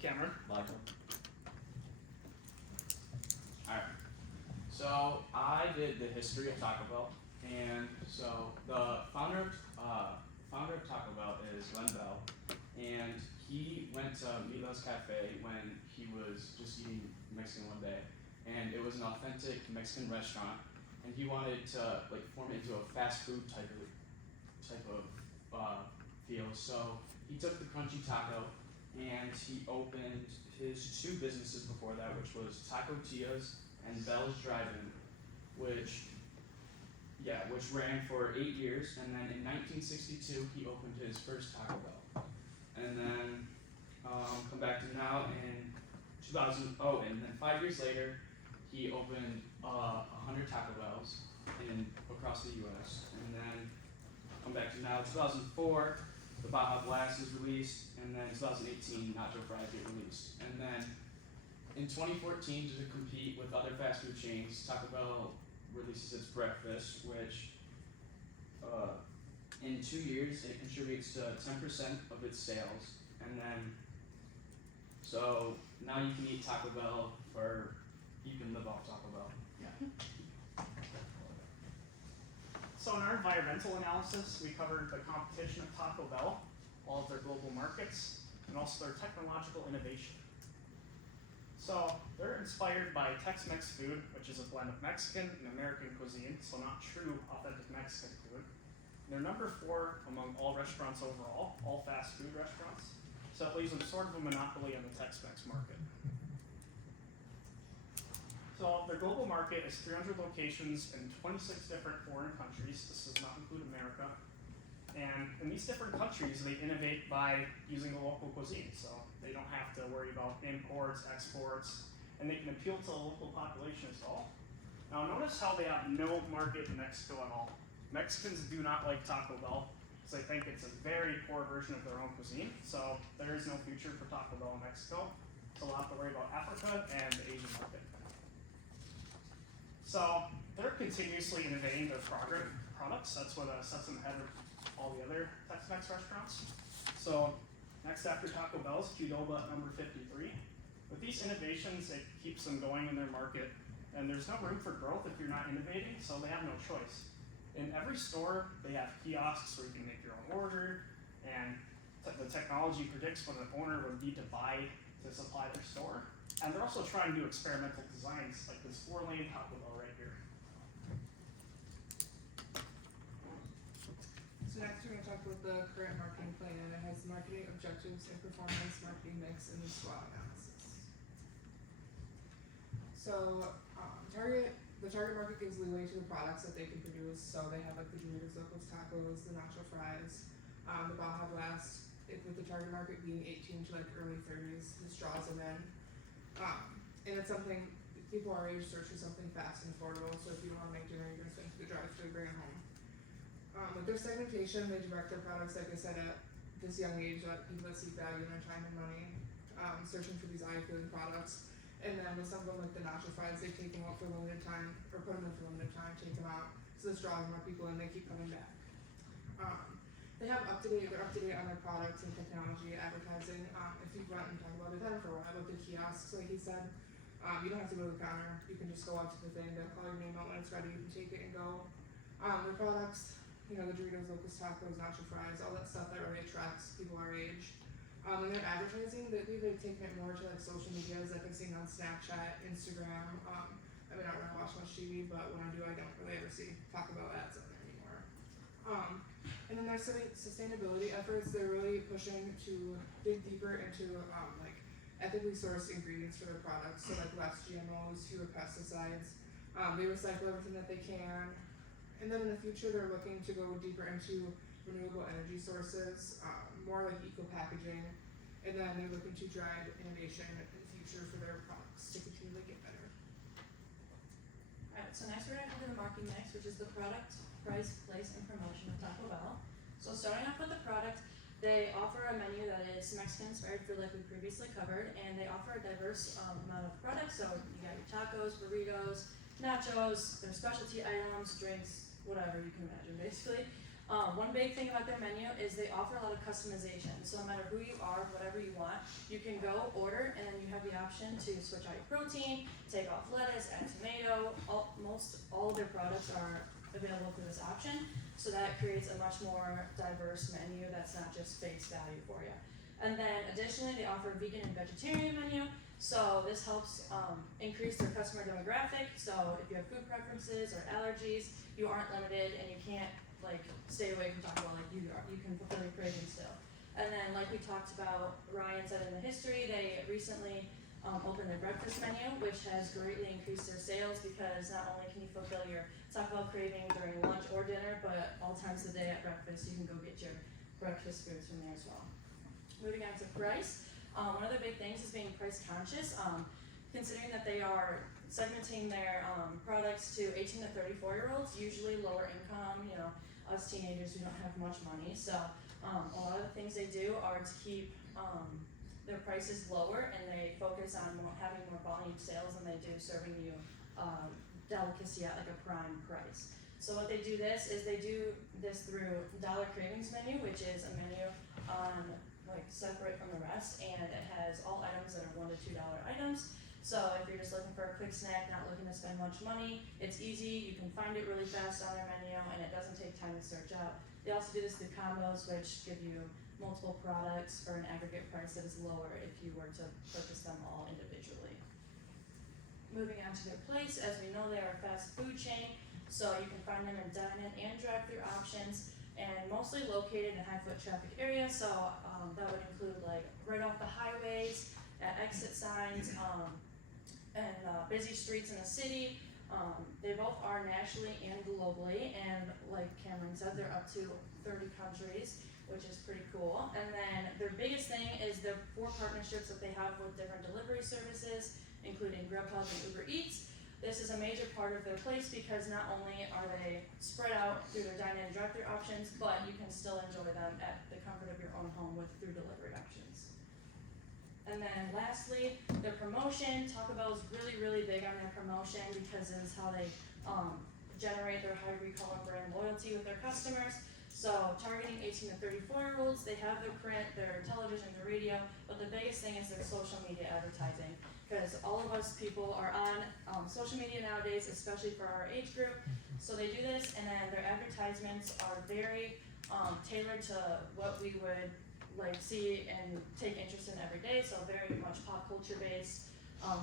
Cameron. Michael. Alright. So I did the history of Taco Bell, and so the founder of Taco Bell is Len Bell, and he went to Mila's Cafe when he was just eating Mexican one day, and it was an authentic Mexican restaurant, and he wanted to like form it into a fast food type of feel. So he took the crunchy taco and he opened his two businesses before that, which was Taco Tia's and Bell's Drive-In, which ran for 8 years, and then in 1962 he opened his first Taco Bell, and then come back to now in 2000. Oh, and then 5 years later he opened 100 Taco Bells across the U.S., and then come back to now 2004. The Baja Blast is released, and then 2018 Nacho Fries get released, and then in 2014, to compete with other fast food chains, Taco Bell releases its breakfast, which in 2 years it contributes to 10% of its sales, and then so now you can eat Taco Bell you can live off Taco Bell. Yeah. So in our environmental analysis, we covered the competition of Taco Bell, all of their global markets, and also their technological innovation. So they're inspired by Tex-Mex food, which is a blend of Mexican and American cuisine, so not true authentic Mexican food. And they're number 4 among all restaurants overall, all fast food restaurants. So it leaves them sort of a monopoly on the Tex-Mex market. So their global market is 300 locations in 26 different foreign countries. This does not include America. And in these different countries, they innovate by using the local cuisine. So they don't have to worry about imports, exports, and they can appeal to the local population as well. Now notice how they have no market in Mexico at all. Mexicans do not like Taco Bell because they think it's a very poor version of their own cuisine. So there is no future for Taco Bell in Mexico. So we'll have to worry about Africa and the Asian market. So they're continuously innovating their products. That's what sets them ahead of all the other Tex-Mex restaurants. So next after Taco Bell is Qdoba at number 53. With these innovations, it keeps them going in their market, and there's no room for growth if you're not innovating, so they have no choice. In every store, they have kiosks where you can make your own order, and the technology predicts what an owner would need to buy to supply their store. And they're also trying to do experimental designs, like this 4-lane Taco Bell right here. So next we're going to talk about the current marketing plan. It has marketing objectives and performance marketing mix and the SWOT analysis. So the target market gives leeway to the products that they can produce. So they have like the Doritos Locos Tacos, the Nacho Fries, the Baja Blast, with the target market being 18 to like early 30s. This draws them in. And it's something, people our age search for something fast and affordable, so if you don't want to make dinner, you're going to spend to the drive-thru, bring it home. With their segmentation, they direct their products, like I said, at this young age, people that seek value in their time and money, searching for these eye-appealing products. And then with some of them, like the Nacho Fries, they take them out for a limited time, or put them in for a limited time, take them out, so this draws more people in, they keep coming back. They're up to date on their products and technology, advertising. If you went and talk about it, they've had it for a while with the kiosks, like he said. You don't have to go to the counter. You can just go up to the thing, they'll call your name out when it's ready, you can take it and go. Their products, the Doritos, Locos Tacos, Nacho Fries, all that stuff that really attracts people our age. And their advertising, they've taken it more to like social medias, like I've seen on Snapchat, Instagram. I don't really watch much TV, but when I do, I don't really ever see Taco Bell ads on there anymore. And then their sustainability efforts, they're really pushing to dig deeper into like ethically sourced ingredients for their products, so like less GMOs, fewer pesticides. They recycle everything that they can. And then in the future, they're looking to go deeper into renewable energy sources, more like eco-packaging. And then they're looking to drive innovation in the future for their products to continually get better. Alright, so next we're going to cover the marketing mix, which is the product, price, place, and promotion of Taco Bell. So starting off with the product, they offer a menu that is Mexican inspired food like we previously covered, and they offer a diverse amount of products. So you got your tacos, burritos, nachos, their specialty items, drinks, whatever you can imagine basically. One big thing about their menu is they offer a lot of customization. So no matter who you are, whatever you want, you can go order and then you have the option to switch out your protein, take off lettuce, add tomato. Most all of their products are available through this option. So that creates a much more diverse menu that's not just face value for you. And then additionally, they offer a vegan and vegetarian menu. So this helps increase their customer demographic. So if you have food preferences or allergies, you aren't limited and you can't like stay away from Taco Bell like you are. You can fulfill your cravings still. And then like we talked about, Ryan said in the history, they recently opened their breakfast menu, which has greatly increased their sales because not only can you fulfill your Taco Bell craving during lunch or dinner, but all times of the day at breakfast, you can go get your breakfast foods from there as well. Moving on to price, one of the big things is being price conscious, considering that they are segmenting their products to 18 to 34-year-olds, usually lower income, you know, us teenagers who don't have much money. So a lot of the things they do are to keep their prices lower, and they focus on having more volume sales than they do serving you delicacy at like a prime price. So what they do this is they do this through Dollar Cravings menu, which is a menu on like separate from the rest, and it has all items that are $1 to $2 items. So if you're just looking for a quick snack, not looking to spend much money, it's easy, you can find it really fast on their menu, and it doesn't take time to search out. They also do this through combos, which give you multiple products for an aggregate price that is lower if you were to purchase them all individually. Moving on to their place, as we know they are a fast food chain, so you can find them in dine-in and drive-through options, and mostly located in high foot traffic areas, so that would include like right off the highways, at exit signs, and busy streets in the city. They both are nationally and globally, and like Cameron said, they're up to 30 countries, which is pretty cool. And then their biggest thing is the 4 partnerships that they have with different delivery services, including Grubhub and Uber Eats. This is a major part of their place because not only are they spread out through their dine-in and drive-through options, but you can still enjoy them at the comfort of your own home through delivery options. And then lastly, their promotion. Taco Bell is really, really big on their promotion because it is how they generate their high recall and brand loyalty with their customers. So targeting 18 to 34-year-olds, they have their print, their television, their radio, but the biggest thing is their social media advertising. Because all of us people are on social media nowadays, especially for our age group. So they do this, and then their advertisements are very tailored to what we would like see and take interest in every day. So very much pop culture based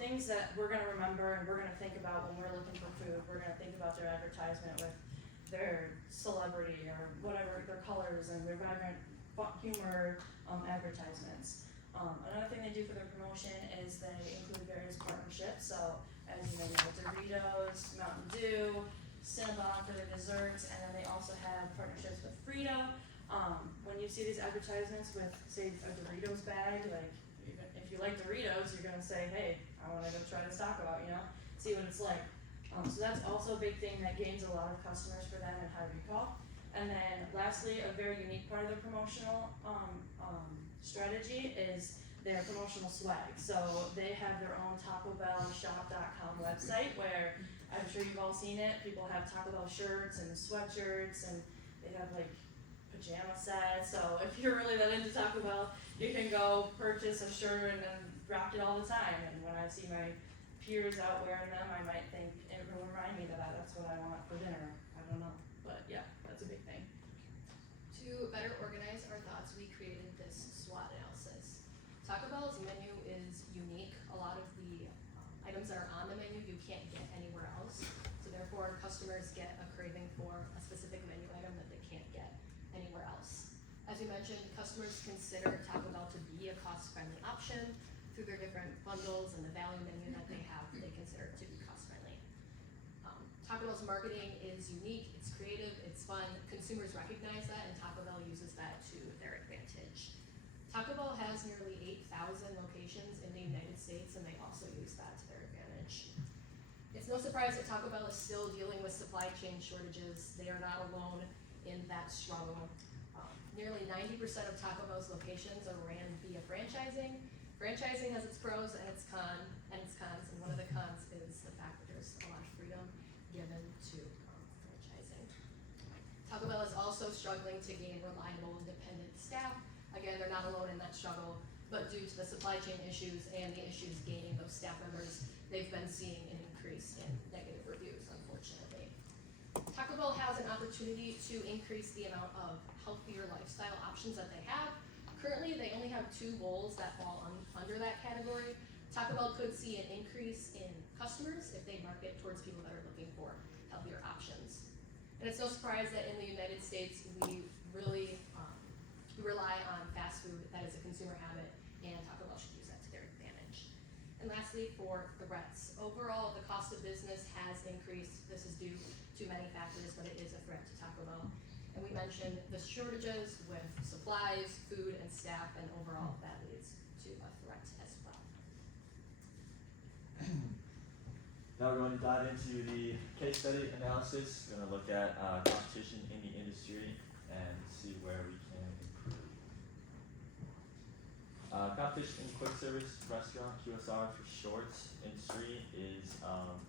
things that we're gonna remember and we're gonna think about when we're looking for food. We're gonna think about their advertisement with their celebrity or whatever, their colors and their vibrant humor advertisements. Another thing they do for their promotion is they include various partnerships. So as you may know, Doritos, Mountain Dew, Cinnabon for their desserts, and then they also have partnerships with Frito. When you see these advertisements with, say, a Doritos bag, like if you like Doritos, you're gonna say, hey, I wanna go try this taco out, you know, see what it's like. So that's also a big thing that gains a lot of customers for them and high recall. And then lastly, a very unique part of their promotional strategy is their promotional swag. So they have their own TacoBellShop.com website where I'm sure you've all seen it. People have Taco Bell shirts and sweatshirts, and they have like pajama sets. So if you're really that into Taco Bell, you can go purchase a shirt and then rock it all the time. And when I see my peers out wearing them, I might think it will remind me that that's what I want for dinner. I don't know, but yeah, that's a big thing. To better organize our thoughts, we created this SWOT analysis. Taco Bell's menu is unique. A lot of the items that are on the menu you can't get anywhere else. So therefore, customers get a craving for a specific menu item that they can't get anywhere else. As we mentioned, customers consider Taco Bell to be a cost-friendly option through their different bundles and the value menu that they have. They consider it to be cost-friendly. Taco Bell's marketing is unique, it's creative, it's fun. Consumers recognize that, and Taco Bell uses that to their advantage. Taco Bell has nearly 8,000 locations in the United States, and they also use that to their advantage. It's no surprise that Taco Bell is still dealing with supply chain shortages. They are not alone in that struggle. Nearly 90% of Taco Bell's locations are ran via franchising. Franchising has its pros and its cons, and one of the cons is the fact that there's a lot of freedom given to franchising. Taco Bell is also also struggling to gain reliable, independent staff. Again, they're not alone in that struggle, but due to the supply chain issues and the issues gaining those staff members, they've been seeing an increase in negative reviews, unfortunately. Taco Bell has an opportunity to increase the amount of healthier lifestyle options that they have. Currently, they only have 2 bowls that fall under that category. Taco Bell could see an increase in customers if they market towards people that are looking for healthier options. And it's no surprise that in the United States, we really we rely on fast food. That is a consumer habit, and Taco Bell should use that to their advantage. And lastly, for threats. Overall, the cost of business has increased. This is due to many factors, but it is a threat to Taco Bell. And we mentioned the shortages with supplies, food, and staff, and overall that leads to a threat as well. Now we're going to dive into the case study analysis. We're going to look at competition in the industry and see where we can improve. Competition in quick service restaurant, QSR for short, industry is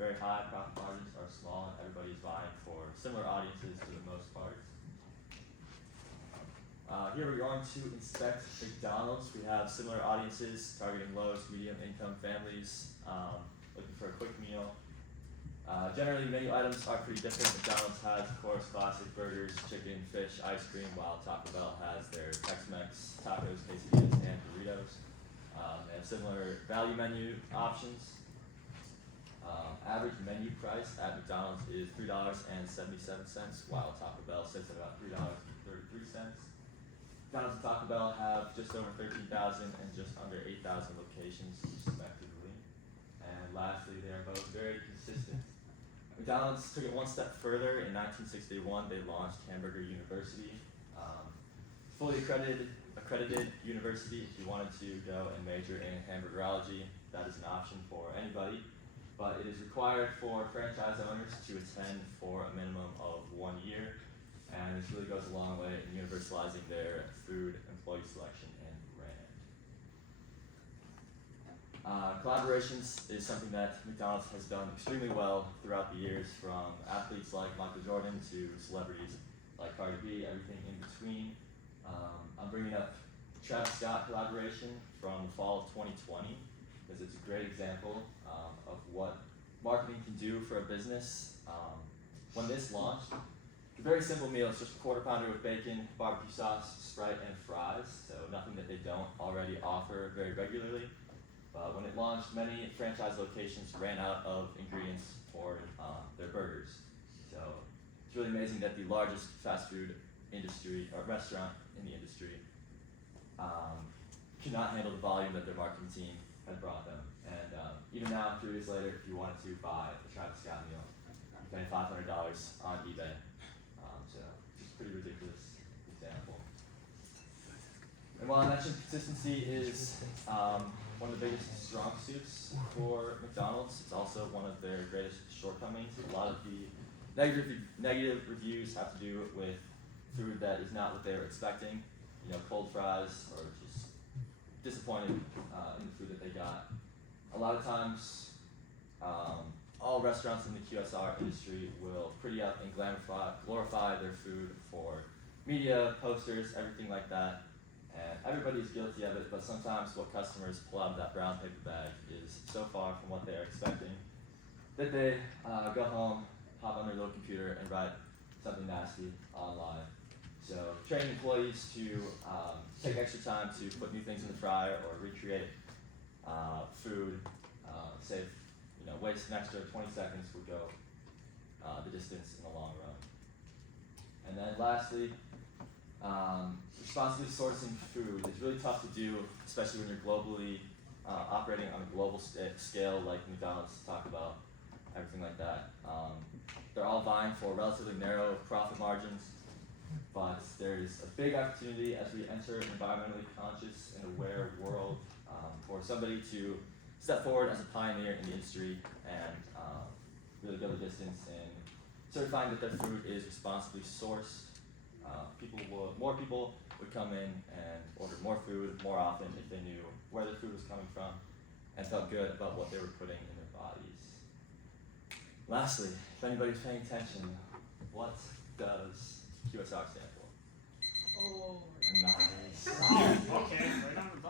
very high. Profit margins are small, and everybody's vying for similar audiences for the most part. Here we're going to inspect McDonald's. We have similar audiences targeting low to medium income families looking for a quick meal. Generally, menu items are pretty different. McDonald's has, of course, classic burgers, chicken, fish, ice cream, while Taco Bell has their Tex-Mex, tacos, quesadillas, and burritos. They have similar value menu options. Average menu price at McDonald's is $3.77, while Taco Bell sits at about $3.33. McDonald's and Taco Bell have just over 13,000 and just under 8,000 locations, respectively. And lastly, they are both very consistent. McDonald's took it one step further. In 1961, they launched Hamburger University, fully accredited university. If you wanted to go and major in hamburgerology, that is an option for anybody. But it is required for franchise owners to attend for a minimum of 1 year. And this really goes a long way in universalizing their food, employee selection, and brand. Collaborations is something that McDonald's has done extremely well throughout the years, from athletes like Michael Jordan to celebrities like Cardi B, everything in between. I'm bringing up Travis Scott collaboration from the fall of 2020 because it's a great example of what marketing can do for a business. When this launched, a very simple meal. It's just a quarter pounder with bacon, barbecue sauce, Sprite, and fries. So nothing that they don't already offer very regularly. But when it launched, many franchise locations ran out of ingredients for their burgers. So it's really amazing that the largest fast food industry or restaurant in the industry cannot handle the volume that their marketing team had brought them. And even now, 3 years later, if you wanted to buy a Travis Scott meal, you pay $500 on eBay. So it's a pretty ridiculous example. And while I mentioned consistency is one of the biggest strong suits for McDonald's, it's also one of their greatest shortcomings. A lot of the negative reviews have to do with food that is not what they were expecting. You know, cold fries, or just disappointed in the food that they got. A lot of times, all restaurants in the QSR industry will pretty up and glorify their food for media, posters, everything like that. And everybody's guilty of it, but sometimes what customers pull out of that brown paper bag is so far from what they are expecting that they go home, hop on their little computer, and write something nasty online. So training employees to take extra time to put new things in the fryer or recreate food, save, waste an extra 20 seconds would go the distance in the long run. And then lastly, responsibly sourcing food is really tough to do, especially when you're globally operating on a global scale like McDonald's, Taco Bell, everything like that. They're all vying for relatively narrow profit margins, but there's a big opportunity as we enter an environmentally conscious and aware world for somebody to step forward as a pioneer in the industry and really go the distance in certifying that their food is responsibly sourced. More people would come in and order more food more often if they knew where their food was coming from and felt good about what they were putting in their bodies. Lastly, if anybody's paying attention, what does QSR stand for?